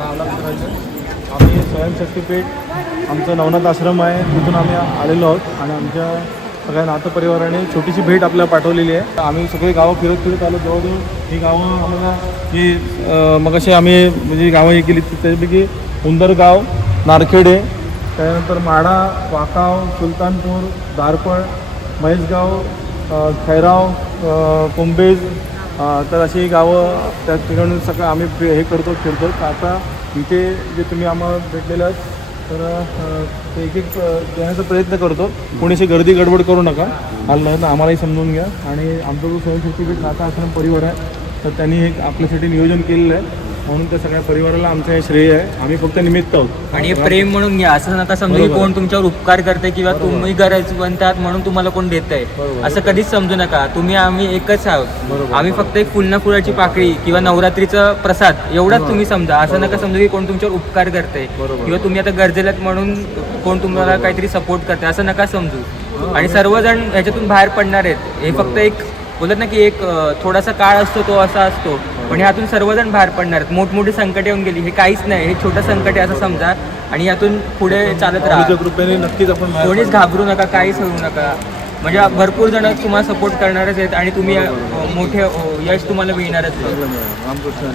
आम्ही स्वयंशक्तीपीठ आमचं नवनाथ आश्रम आहे तिथून आम्ही आलेलो आहोत आणि आमच्या सगळ्या नातं परिवाराने छोटीशी भेट आपल्याला पाठवलेली आहे. आम्ही सगळे गावं फिरत फिरत आलो. जवळजवळ ही गावं आम्हाला ही मग अशी आम्ही म्हणजे गावं हे केली त्याच्यापैकी उंदरगाव नारखेडे त्यानंतर माडा वाकाव सुलतानपूर दारपळ महेशगाव खैराव कुंबेज तर अशी गावं त्या ठिकाणी सगळं आम्ही हे करतो फिरतो आता इथे जे तुम्ही आम्हाला भेटलेलं आहात तर ते एक एक देण्याचा प्रयत्न करतो. कोणीशी गर्दी गडबड करू नका. आलं नाही तर आम्हालाही समजून घ्या. आणि आमचा जो स्वयंशक्तीपीठ नाता आश्रम परिवार आहे तर त्यांनी एक आपल्यासाठी नियोजन केलेलं आहे. म्हणून त्या सगळ्या परिवाराला आमचं हे श्रेय आहे. आम्ही फक्त निमित्त आहोत. आणि हे प्रेम म्हणून घ्या. असं नका समजू की बरोबर. कोण तुमच्यावर उपकार करते किंवा तुम्ही गरजवंत आहात म्हणून तुम्हाला कोण देत आहे. बरोबर. असं कधीच समजू नका. तुम्ही आम्ही एकच आहोत. बरोबर. आम्ही फक्त एक फुलना फुलाची पाकळी किंवा नवरात्रीचं प्रसाद एवढाच तुम्ही समजा. असं नका समजू की कोण तुमच्यावर उपकार करते. बरोबर. किंवा तुम्ही आता गरजेलात म्हणून कोण तुम्हाला काहीतरी सपोर्ट करते. असं नका समजू. आणि सर्वजण ह्याच्यातून बाहेर पडणार आहेत. हे फक्त एक बोलत ना की एक अं, थोडासा काळ असतो तो असा असतो. पण यातून सर्वजण बाहेर पडणार आहेत. मोठमोठी संकट येऊन गेली. हे काहीच नाही. हे छोटं संकट आहे असं समजा. आणि यातून पुढे चालत राहा. नक्कीच आपण कोणीच घाबरू नका काहीच होऊ नका. म्हणजे भरपूर जण तुम्हाला सपोर्ट करणारच आहेत आणि तुम्ही मोठे यश तुम्हाला मिळणारच रामकृष्ण.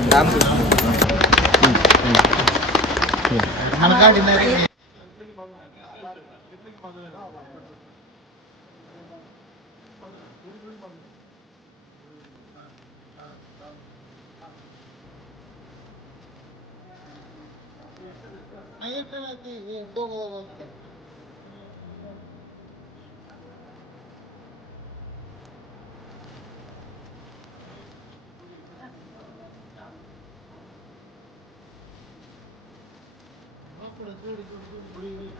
과일 파는데 먹어. 앞으로 돌리고 돌리고.